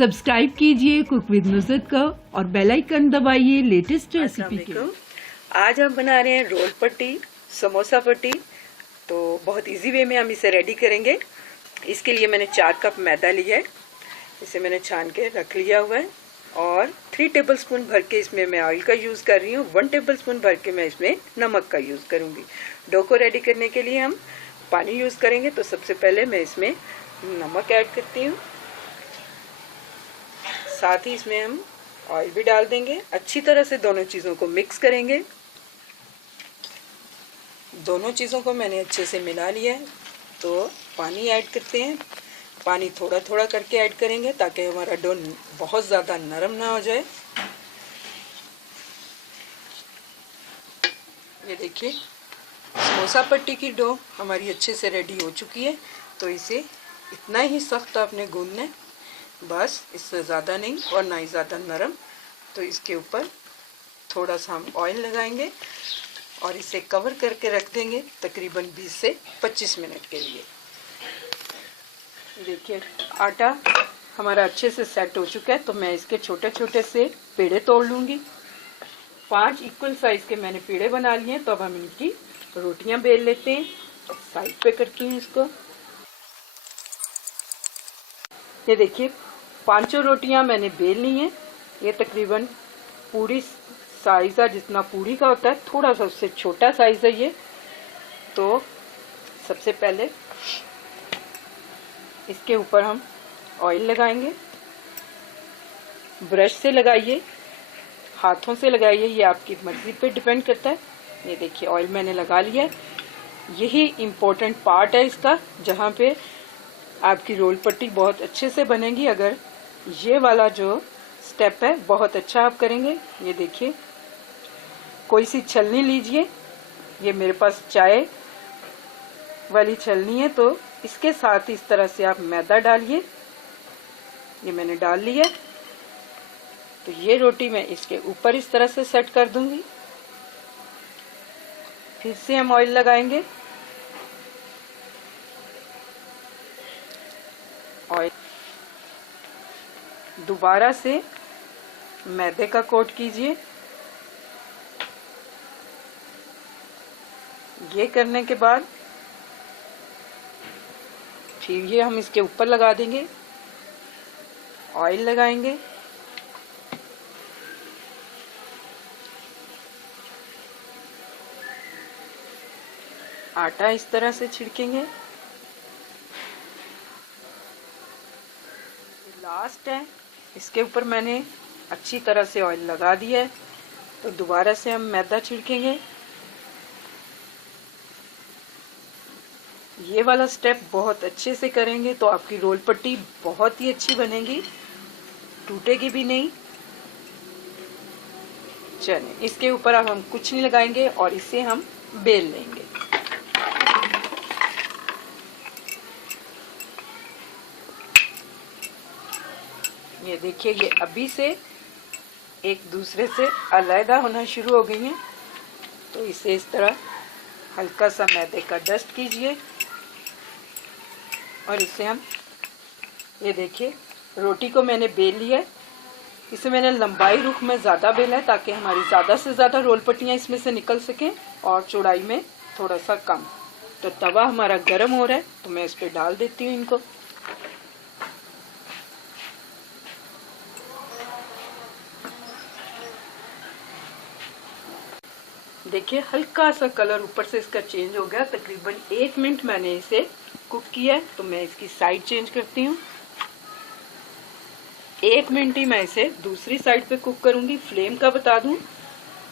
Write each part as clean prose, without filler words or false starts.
Subscribe कीजिए cook with Nusrat को और बेल आइकन दबाइए लेटेस्ट रेसिपी के। आज हम बना रहे हैं रोल पट्टी, समोसा पट्टी। तो बहुत इजी वे में हम इसे रेडी करेंगे। इसके लिए मैंने 4 कप मैदा लिया है, इसे मैंने छान के रख लिया हुआ है और 3 टेबलस्पून भर के इसमें मैं ऑयल का यूज़ कर रही हूँ। 1 टेबलस्पून भर के मैं इसमें नमक का यूज़ करूँगी। डो को रेडी करने के लिए हम पानी यूज़ करेंगे, तो सबसे पहले मैं इसमें नमक ऐड करती हूँ, साथ ही इसमें हम ऑयल भी डाल देंगे। अच्छी तरह से दोनों चीज़ों को मिक्स करेंगे। दोनों चीज़ों को मैंने अच्छे से मिला लिया है, तो पानी ऐड करते हैं। पानी थोड़ा थोड़ा करके ऐड करेंगे ताकि हमारा डो बहुत ज़्यादा नरम ना हो जाए। ये देखिए, समोसा पट्टी की डो हमारी अच्छे से रेडी हो चुकी है। तो इसे इतना ही सख्त आपने गूंदना है, बस, इससे ज़्यादा नहीं और ना ही ज़्यादा नरम। तो इसके ऊपर थोड़ा सा हम ऑयल लगाएंगे और इसे कवर करके रख देंगे तकरीबन 20 से 25 मिनट के लिए। देखिए, आटा हमारा अच्छे से सेट हो चुका है, तो मैं इसके छोटे छोटे से पेड़े तोड़ लूँगी। 5 इक्वल साइज के मैंने पेड़े बना लिए हैं। तो अब हम इनकी रोटियां बेल लेते हैं। साइड पे करती हूँ इसको। ये देखिए, 5 रोटियां मैंने बेल ली हैं। ये तकरीबन पूरी साइज है, जितना पूरी का होता है, थोड़ा सा उससे छोटा साइज है ये। तो सबसे पहले इसके ऊपर हम ऑयल लगाएंगे। ब्रश से लगाइए, हाथों से लगाइए, ये आपकी मर्जी पे डिपेंड करता है। ये देखिए, ऑयल मैंने लगा लिया है। यही इम्पोर्टेंट पार्ट है इसका, जहाँ पे आपकी रोल पट्टी बहुत अच्छे से बनेगी अगर ये वाला जो स्टेप है बहुत अच्छा आप करेंगे। ये देखिए, कोई सी छलनी लीजिए। ये मेरे पास चाय वाली छलनी है, तो इसके साथ इस तरह से आप मैदा डालिए। ये मैंने डाल लिया। तो ये रोटी मैं इसके ऊपर इस तरह से सेट कर दूंगी। फिर से हम ऑयल लगाएंगे। ऑयल दोबारा से मैदे का कोट कीजिए। ये करने के बाद फिर ये हम इसके ऊपर लगा देंगे, ऑयल लगाएंगे। आटा इस तरह से छिड़केंगे। लास्ट है, इसके ऊपर मैंने अच्छी तरह से ऑयल लगा दिया है। तो दोबारा से हम मैदा छिड़केंगे। ये वाला स्टेप बहुत अच्छे से करेंगे तो आपकी रोल पट्टी बहुत ही अच्छी बनेगी, टूटेगी भी नहीं। चलिए, इसके ऊपर अब हम कुछ नहीं लगाएंगे और इसे हम बेल लेंगे। ये देखिए, ये अभी से एक दूसरे से अलग होना शुरू हो गई हैं। तो इसे इस तरह हल्का सा मैदे का डस्ट कीजिए और इसे हम, ये देखिए, रोटी को मैंने बेल लिया है। इसे मैंने लंबाई रुख में ज़्यादा बेला है ताकि हमारी ज़्यादा से ज़्यादा रोल पट्टियाँ इसमें से निकल सकें और चौड़ाई में थोड़ा सा कम। तो तवा हमारा गर्म हो रहा है, तो मैं इस पर डाल देती हूँ इनको। देखिए, हल्का सा कलर ऊपर से इसका चेंज हो गया। तकरीबन 1 मिनट मैंने इसे कुक किया है। तो मैं इसकी साइड चेंज करती हूँ। 1 मिनट ही मैं इसे दूसरी साइड पे कुक करूंगी। फ्लेम का बता दूं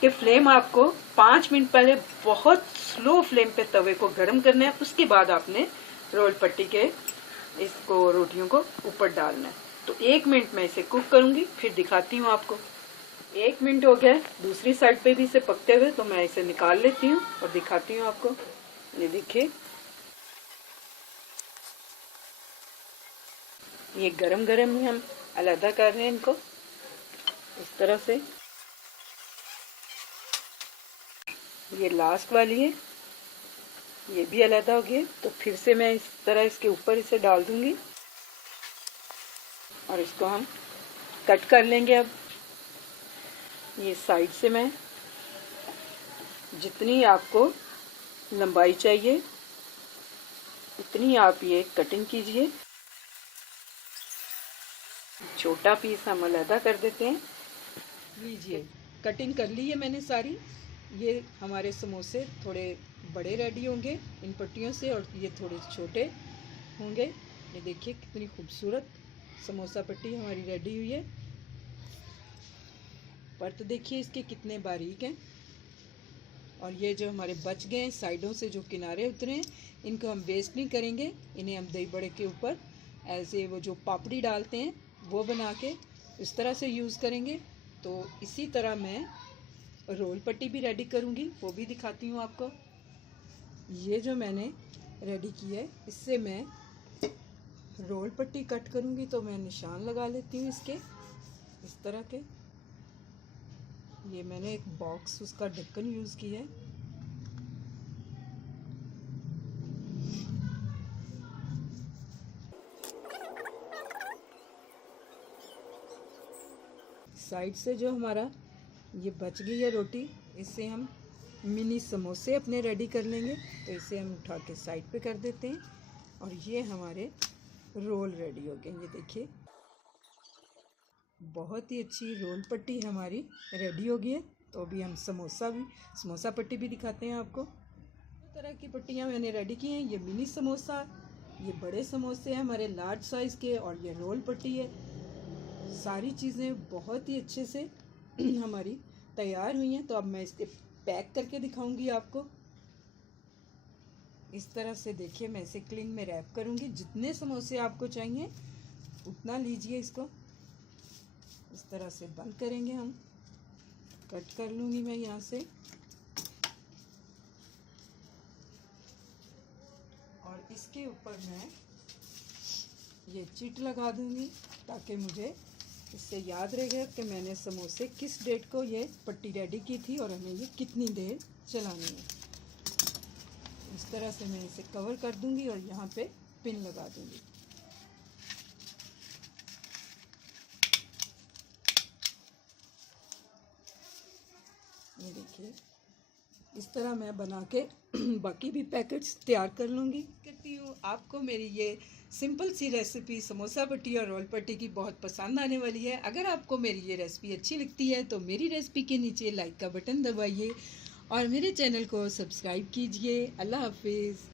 कि फ्लेम आपको 5 मिनट पहले बहुत स्लो फ्लेम पे तवे को गर्म करना है। उसके बाद आपने रोल पट्टी के इसको रोटियों को ऊपर डालना है। तो 1 मिनट मैं इसे कुक करूंगी, फिर दिखाती हूँ आपको। 1 मिनट हो गया, दूसरी साइड पे भी इसे पकते हुए। तो मैं इसे निकाल लेती हूँ और दिखाती हूँ आपको। ये देखिए, ये गरम गरम ही हम अलग कर रहे हैं इनको इस तरह से। ये लास्ट वाली है, ये भी अलग हो गई। तो फिर से मैं इस तरह इसके ऊपर इसे डाल दूंगी। और इसको हम कट कर लेंगे। अब ये साइड से मैं जितनी आपको लंबाई चाहिए उतनी आप ये कटिंग कीजिए। छोटा पीस हम अलग कर देते हैं। लीजिए, कटिंग कर ली है मैंने सारी। ये हमारे समोसे थोड़े बड़े रेडी होंगे इन पट्टियों से, और ये थोड़े छोटे होंगे। ये देखिए कितनी खूबसूरत समोसा पट्टी हमारी रेडी हुई है। पर्त देखिए इसके कितने बारीक हैं। और ये जो हमारे बच गए हैं साइडों से जो किनारे उतरे हैं, इनको हम वेस्ट नहीं करेंगे। इन्हें हम दही बड़े के ऊपर ऐसे वो जो पापड़ी डालते हैं वो बना के इस तरह से यूज़ करेंगे। तो इसी तरह मैं रोल पट्टी भी रेडी करूँगी, वो भी दिखाती हूँ आपको। ये जो मैंने रेडी की है इससे मैं रोल पट्टी कट करूँगी, तो मैं निशान लगा लेती हूँ इसके इस तरह के। ये मैंने एक बॉक्स उसका ढक्कन यूज़ किया है। साइड से जो हमारा ये बच गई है रोटी, इससे हम मिनी समोसे अपने रेडी कर लेंगे। तो इसे हम उठा के साइड पे कर देते हैं और ये हमारे रोल रेडी हो गए। ये देखिए बहुत ही अच्छी रोल पट्टी हमारी रेडी हो गई है। तो अभी हम समोसा पट्टी भी दिखाते हैं आपको। दो तरह की पट्टियाँ मैंने रेडी की हैं। ये मिनी समोसा, ये बड़े समोसे हैं हमारे लार्ज साइज़ के, और ये रोल पट्टी है। सारी चीज़ें बहुत ही अच्छे से हमारी तैयार हुई हैं। तो अब मैं इसे पैक करके दिखाऊंगी आपको। इस तरह से देखिए मैं इसे क्लिंग में रैप करूंगी। जितने समोसे आपको चाहिए उतना लीजिए। इसको इस तरह से बंद करेंगे हम। कट कर लूँगी मैं यहाँ से, और इसके ऊपर मैं ये चिट लगा दूँगी ताकि मुझे इससे याद रहेगा कि मैंने समोसे किस डेट को ये पट्टी रेडी की थी और हमें ये कितनी देर चलानी है। इस तरह से मैं इसे कवर कर दूँगी और यहाँ पे पिन लगा दूँगी। ये देखिए इस तरह मैं बना के बाकी भी पैकेट्स तैयार कर लूँगी। करती हूँ आपको मेरी ये सिंपल सी रेसिपी समोसा पट्टी और रोल पट्टी की बहुत पसंद आने वाली है। अगर आपको मेरी ये रेसिपी अच्छी लगती है तो मेरी रेसिपी के नीचे लाइक का बटन दबाइए और मेरे चैनल को सब्सक्राइब कीजिए। अल्लाह हाफिज़।